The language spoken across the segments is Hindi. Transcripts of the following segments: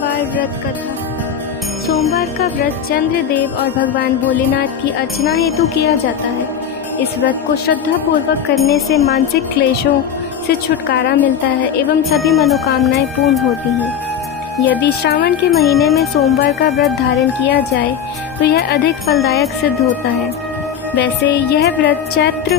सोमवार व्रत कथा। सोमवार का व्रत चंद्रदेव और भगवान भोलेनाथ की अर्चना हेतु किया जाता है। इस व्रत को श्रद्धा पूर्वक करने से मानसिक क्लेशों से छुटकारा मिलता है एवं सभी मनोकामनाएं पूर्ण होती हैं। यदि श्रावण के महीने में सोमवार का व्रत धारण किया जाए तो यह अधिक फलदायक सिद्ध होता है। वैसे यह व्रत चैत्र,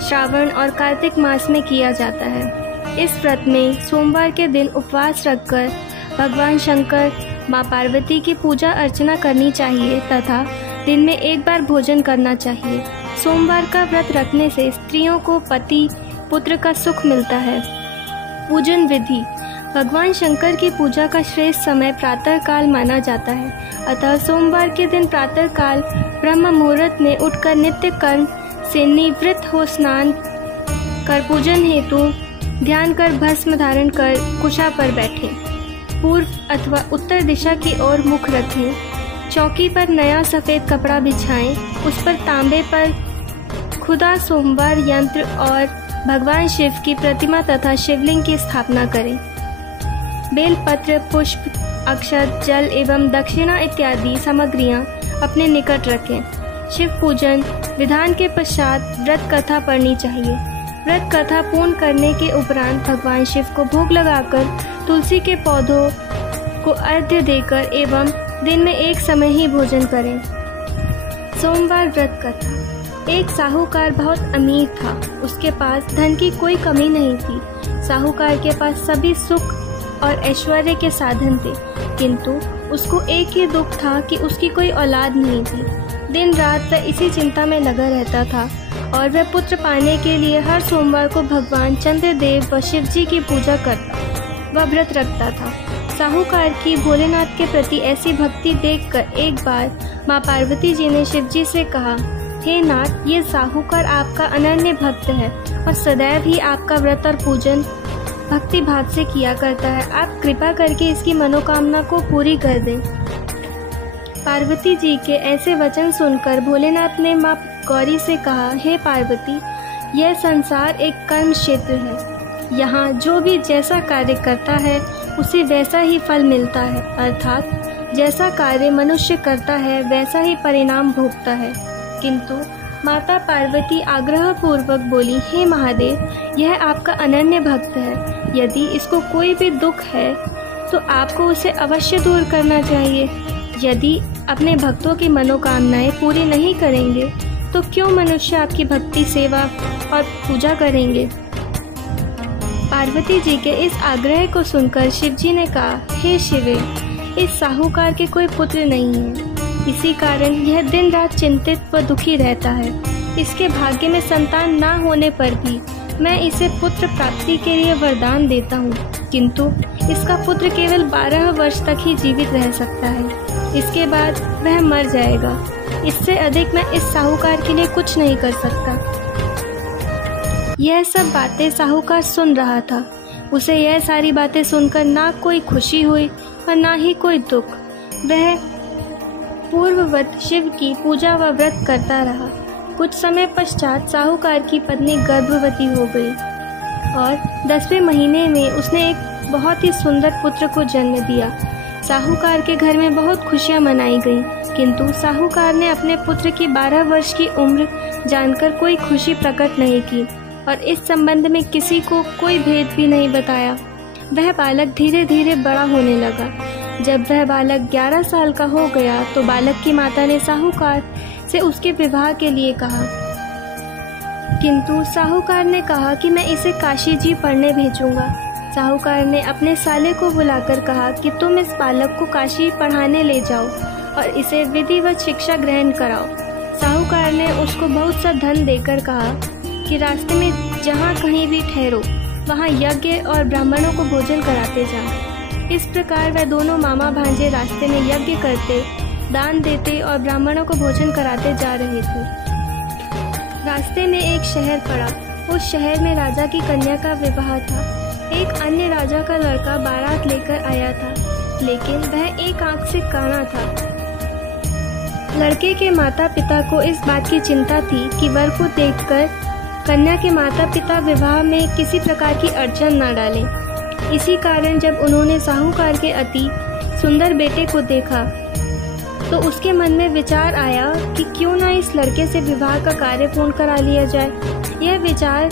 श्रावण और कार्तिक मास में किया जाता है। इस व्रत में सोमवार के दिन उपवास रखकर भगवान शंकर, माँ पार्वती की पूजा अर्चना करनी चाहिए तथा दिन में एक बार भोजन करना चाहिए। सोमवार का व्रत रखने से स्त्रियों को पति पुत्र का सुख मिलता है। पूजन विधि। भगवान शंकर की पूजा का श्रेष्ठ समय प्रातः काल माना जाता है। अतः सोमवार के दिन प्रातः काल ब्रह्म मुहूर्त में उठकर नित्य कर्म से निवृत्त हो स्नान कर पूजन हेतु ध्यान कर भस्म धारण कर कुशा पर बैठें। पूर्व अथवा उत्तर दिशा की ओर मुख रखें। चौकी पर नया सफ़ेद कपड़ा बिछाएं। उस पर तांबे पर खुदा सोमवार यंत्र और भगवान शिव की प्रतिमा तथा शिवलिंग की स्थापना करें। बेलपत्र, पुष्प, अक्षत, जल एवं दक्षिणा इत्यादि सामग्रियां अपने निकट रखें। शिव पूजन विधान के पश्चात व्रत कथा पढ़नी चाहिए। व्रत कथा पूर्ण करने के उपरांत भगवान शिव को भोग लगाकर तुलसी के पौधों को अर्घ्य देकर एवं दिन में एक समय ही भोजन करें। सोमवार व्रत कथा। एक साहूकार बहुत अमीर था। उसके पास धन की कोई कमी नहीं थी। साहूकार के पास सभी सुख और ऐश्वर्य के साधन थे, किंतु उसको एक ही दुख था कि उसकी कोई औलाद नहीं थी। दिन रात वह इसी चिंता में लगा रहता था और वह पुत्र पाने के लिए हर सोमवार को भगवान चंद्रदेव व शिव जी की पूजा करता व व्रत रखता था। साहूकार की भोलेनाथ के प्रति ऐसी भक्ति देखकर एक बार माँ पार्वती जी ने शिव जी से कहा, हे नाथ, ये साहूकार आपका अनन्य भक्त है और सदैव ही आपका व्रत और पूजन भक्ति भाव से किया करता है। आप कृपा करके इसकी मनोकामना को पूरी कर दें। पार्वती जी के ऐसे वचन सुनकर भोलेनाथ ने माँ गौरी से कहा, हे पार्वती, यह संसार एक कर्म क्षेत्र है। यहाँ जो भी जैसा कार्य करता है उसे वैसा ही फल मिलता है, अर्थात जैसा कार्य मनुष्य करता है वैसा ही परिणाम भोगता है। किंतु माता पार्वती आग्रह पूर्वक बोली, हे महादेव, यह आपका अनन्य भक्त है। यदि इसको कोई भी दुख है तो आपको उसे अवश्य दूर करना चाहिए। यदि अपने भक्तों की मनोकामनाएं पूरी नहीं करेंगे तो क्यों मनुष्य आपकी भक्ति, सेवा और पूजा करेंगे। पार्वती जी के इस आग्रह को सुनकर शिव जी ने कहा, हे शिवे, इस साहूकार के कोई पुत्र नहीं है। इसी कारण यह दिन रात चिंतित व दुखी रहता है। इसके भाग्य में संतान ना होने पर भी मैं इसे पुत्र प्राप्ति के लिए वरदान देता हूँ, किंतु इसका पुत्र केवल 12 वर्ष तक ही जीवित रह सकता है। इसके बाद वह मर जाएगा। इससे अधिक मैं इस साहूकार के लिए कुछ नहीं कर सकता। यह सब बातें साहूकार सुन रहा था। उसे यह सारी बातें सुनकर ना कोई खुशी हुई और ना ही कोई दुख। वह पूर्ववत शिव की पूजा व व्रत करता रहा। कुछ समय पश्चात साहूकार की पत्नी गर्भवती हो गई और 10वें महीने में उसने एक बहुत ही सुंदर पुत्र को जन्म दिया। साहूकार के घर में बहुत खुशियां मनाई गईं, किंतु साहूकार ने अपने पुत्र की 12 वर्ष की उम्र जानकर कोई खुशी प्रकट नहीं की और इस संबंध में किसी को कोई भेद भी नहीं बताया। वह बालक धीरे धीरे बड़ा होने लगा। जब वह बालक 11 साल का हो गया तो बालक की माता ने साहूकार से उसके विवाह के लिए कहा, किंतु साहूकार ने कहा कि मैं इसे काशी जी पढ़ने भेजूंगा। साहूकार ने अपने साले को बुलाकर कहा कि तुम इस बालक को काशी पढ़ाने ले जाओ और इसे विधिवत शिक्षा ग्रहण कराओ। साहूकार ने उसको बहुत सा धन देकर कहा कि रास्ते में जहाँ कहीं भी ठहरो वहाँ यज्ञ और ब्राह्मणों को भोजन कराते जाओ। इस प्रकार वह दोनों मामा भांजे रास्ते में यज्ञ करते, दान देते और ब्राह्मणों को भोजन कराते जा रहे थे। रास्ते में एक शहर पड़ा। उस शहर में राजा की कन्या का विवाह था। एक अन्य राजा का लड़का बारात लेकर आया था, लेकिन वह एक आंख से काना था। लड़के के माता पिता को इस बात की चिंता थी कि वर को देखकर कन्या के माता पिता विवाह में किसी प्रकार की अड़चन न डालें। इसी कारण जब उन्होंने साहूकार के अति सुंदर बेटे को देखा तो उसके मन में विचार आया कि क्यों ना इस लड़के से विवाह का कार्य पूर्ण करा लिया जाए। यह विचार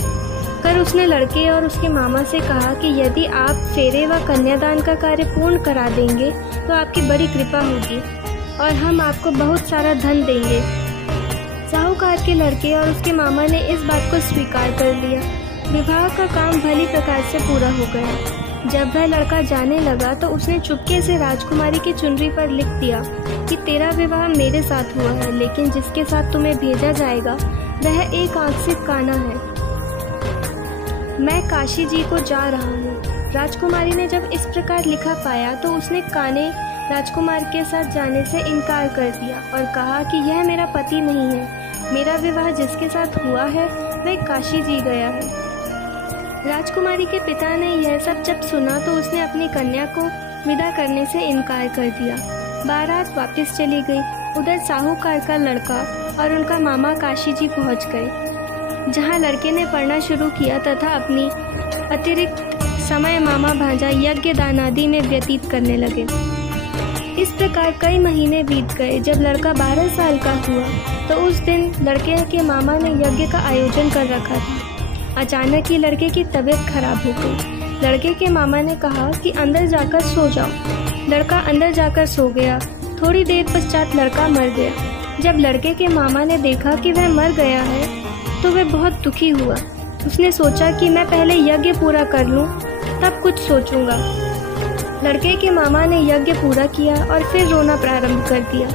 कर उसने लड़के और उसके मामा से कहा कि यदि आप फेरे व कन्यादान का कार्य पूर्ण करा देंगे तो आपकी बड़ी कृपा होगी और हम आपको बहुत सारा धन देंगे। साहूकार के लड़के और उसके मामा ने इस बात को स्वीकार कर लिया। विवाह का काम भली प्रकार से पूरा हो गया। जब वह लड़का जाने लगा तो उसने चुपके से राजकुमारी की चुनरी पर लिख दिया कि तेरा विवाह मेरे साथ हुआ है, लेकिन जिसके साथ तुम्हें भेजा जाएगा वह एक आंख से काना है। मैं काशी जी को जा रहा हूँ। राजकुमारी ने जब इस प्रकार लिखा पाया तो उसने काने राजकुमार के साथ जाने से इनकार कर दिया और कहा कि यह मेरा पति नहीं है। मेरा विवाह जिसके साथ हुआ है वह काशी जी गया है। राजकुमारी के पिता ने यह सब जब सुना तो उसने अपनी कन्या को विदा करने से इनकार कर दिया। बारात वापस चली गई। उधर साहूकार का लड़का और उनका मामा काशी जी पहुँच गए, जहाँ लड़के ने पढ़ना शुरू किया तथा अपनी अतिरिक्त समय मामा भांजा यज्ञ दान आदि में व्यतीत करने लगे। इस प्रकार कई महीने बीत गए। जब लड़का 12 साल का हुआ तो उस दिन लड़के के मामा ने यज्ञ का आयोजन कर रखा था। अचानक ही लड़के की तबीयत खराब हो गई। लड़के के मामा ने कहा कि अंदर जाकर सो जाओ। लड़का अंदर जाकर सो गया। थोड़ी देर पश्चात लड़का मर गया। जब लड़के के मामा ने देखा कि वह मर गया है तो वह बहुत दुखी हुआ। उसने सोचा कि मैं पहले यज्ञ पूरा कर लूं, तब कुछ सोचूंगा। लड़के के मामा ने यज्ञ पूरा किया और फिर रोना प्रारंभ कर दिया।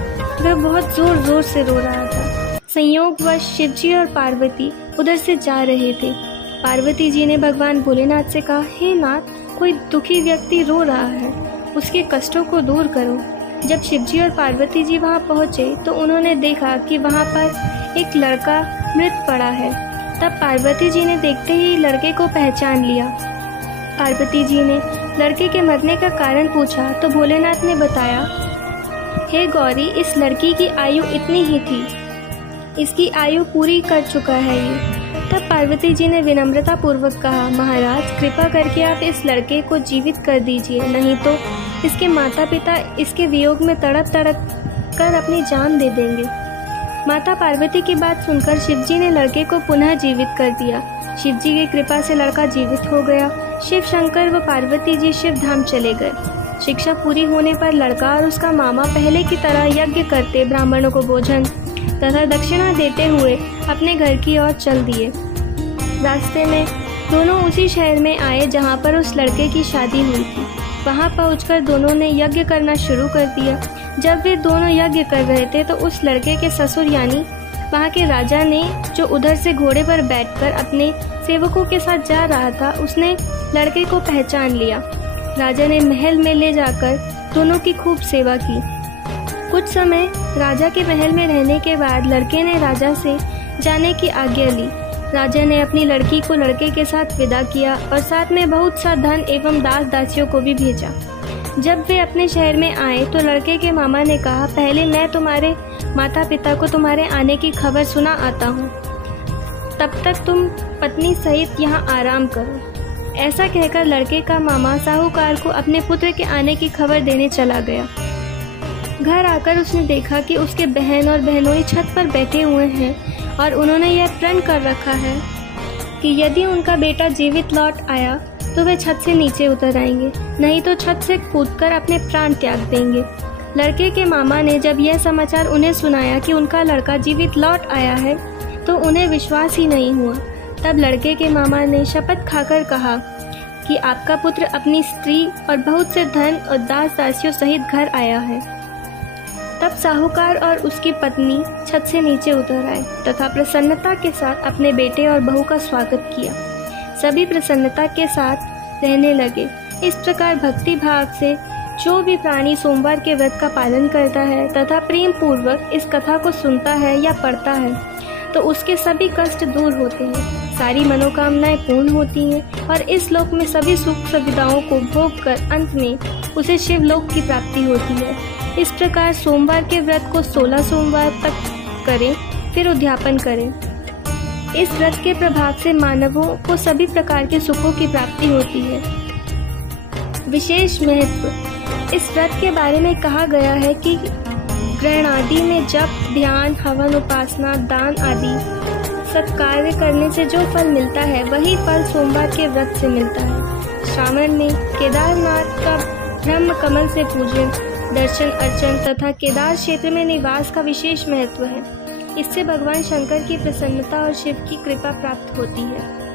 वह बहुत जोर जोर से रो रहा था। संयोगवश शिवजी और पार्वती उधर से जा रहे थे। पार्वती जी ने भगवान भोलेनाथ से कहा, हे नाथ, कोई दुखी व्यक्ति रो रहा है, उसके कष्टों को दूर करो। जब शिवजी और पार्वती जी वहां पहुंचे तो उन्होंने देखा कि वहां पर एक लड़का मृत पड़ा है। तब पार्वती जी ने देखते ही लड़के को पहचान लिया। पार्वती जी ने लड़के के मरने का कारण पूछा तो भोलेनाथ ने बताया, हे गौरी, इस लड़की की आयु इतनी ही थी, इसकी आयु पूरी कर चुका है ये। तब पार्वती जी ने विनम्रता पूर्वक कहा, महाराज, कृपा करके आप इस लड़के को जीवित कर दीजिए, नहीं तो इसके माता पिता इसके वियोग में तड़प तड़प कर अपनी जान दे देंगे। माता पार्वती की बात सुनकर शिवजी ने लड़के को पुनः जीवित कर दिया। शिवजी की कृपा से लड़का जीवित हो गया। शिव शंकर व पार्वती जी शिव धाम चले गए। शिक्षा पूरी होने पर लड़का और उसका मामा पहले की तरह यज्ञ करते, ब्राह्मणों को भोजन तथा दक्षिणा देते हुए अपने घर की ओर चल दिए। रास्ते में दोनों उसी शहर में आए जहाँ पर उस लड़के की शादी हुई थी। वहाँ पहुँचकर दोनों ने यज्ञ करना शुरू कर दिया। जब वे दोनों यज्ञ कर रहे थे तो उस लड़के के ससुर यानी वहाँ के राजा ने, जो उधर से घोड़े पर बैठकर अपने सेवकों के साथ जा रहा था, उसने लड़के को पहचान लिया। राजा ने महल में ले जाकर दोनों की खूब सेवा की। कुछ समय राजा के महल में रहने के बाद लड़के ने राजा से जाने की आज्ञा ली। राजा ने अपनी लड़की को लड़के के साथ विदा किया और साथ में बहुत सा धन एवं दास दासियों को भी भेजा। जब वे अपने शहर में आए तो लड़के के मामा ने कहा, पहले मैं तुम्हारे माता पिता को तुम्हारे आने की खबर सुना आता हूँ, तब तक तुम पत्नी सहित यहाँ आराम करो। ऐसा कहकर लड़के का मामा साहूकार को अपने पुत्र के आने की खबर देने चला गया। घर आकर उसने देखा कि उसके बहन और बहनोई छत पर बैठे हुए हैं और उन्होंने यह प्रण कर रखा है कि यदि उनका बेटा जीवित लौट आया तो वे छत से नीचे उतर आएंगे, नहीं तो छत से कूदकर अपने प्राण त्याग देंगे। लड़के के मामा ने जब यह समाचार उन्हें सुनाया कि उनका लड़का जीवित लौट आया है तो उन्हें विश्वास ही नहीं हुआ। तब लड़के के मामा ने शपथ खाकर कहा कि आपका पुत्र अपनी स्त्री और बहुत से धन और दास दासियों सहित घर आया है। तब साहूकार और उसकी पत्नी छत से नीचे उतर आए तथा प्रसन्नता के साथ अपने बेटे और बहू का स्वागत किया। सभी प्रसन्नता के साथ रहने लगे। इस प्रकार भक्ति भाव से जो भी प्राणी सोमवार के व्रत का पालन करता है तथा प्रेम पूर्वक इस कथा को सुनता है या पढ़ता है तो उसके सभी कष्ट दूर होते हैं, सारी मनोकामनाएं पूर्ण होती हैं और इस लोक में सभी सुख सुविधाओं को भोग कर अंत में उसे शिवलोक की प्राप्ति होती है। इस प्रकार सोमवार के व्रत को 16 सोमवार तक करें, फिर उद्यापन करें। इस व्रत के प्रभाव से मानवों को सभी प्रकार के सुखों की प्राप्ति होती है। विशेष महत्व। इस व्रत के बारे में कहा गया है कि ग्रहण आदि में जप, ध्यान, हवन, उपासना, दान आदि सत्कार्य करने से जो फल मिलता है वही फल सोमवार के व्रत से मिलता है। श्रावण में केदारनाथ का ब्रह्म कमल से पूजन, दर्शन, अर्चन तथा केदार क्षेत्र में निवास का विशेष महत्व है। इससे भगवान शंकर की प्रसन्नता और शिव की कृपा प्राप्त होती है।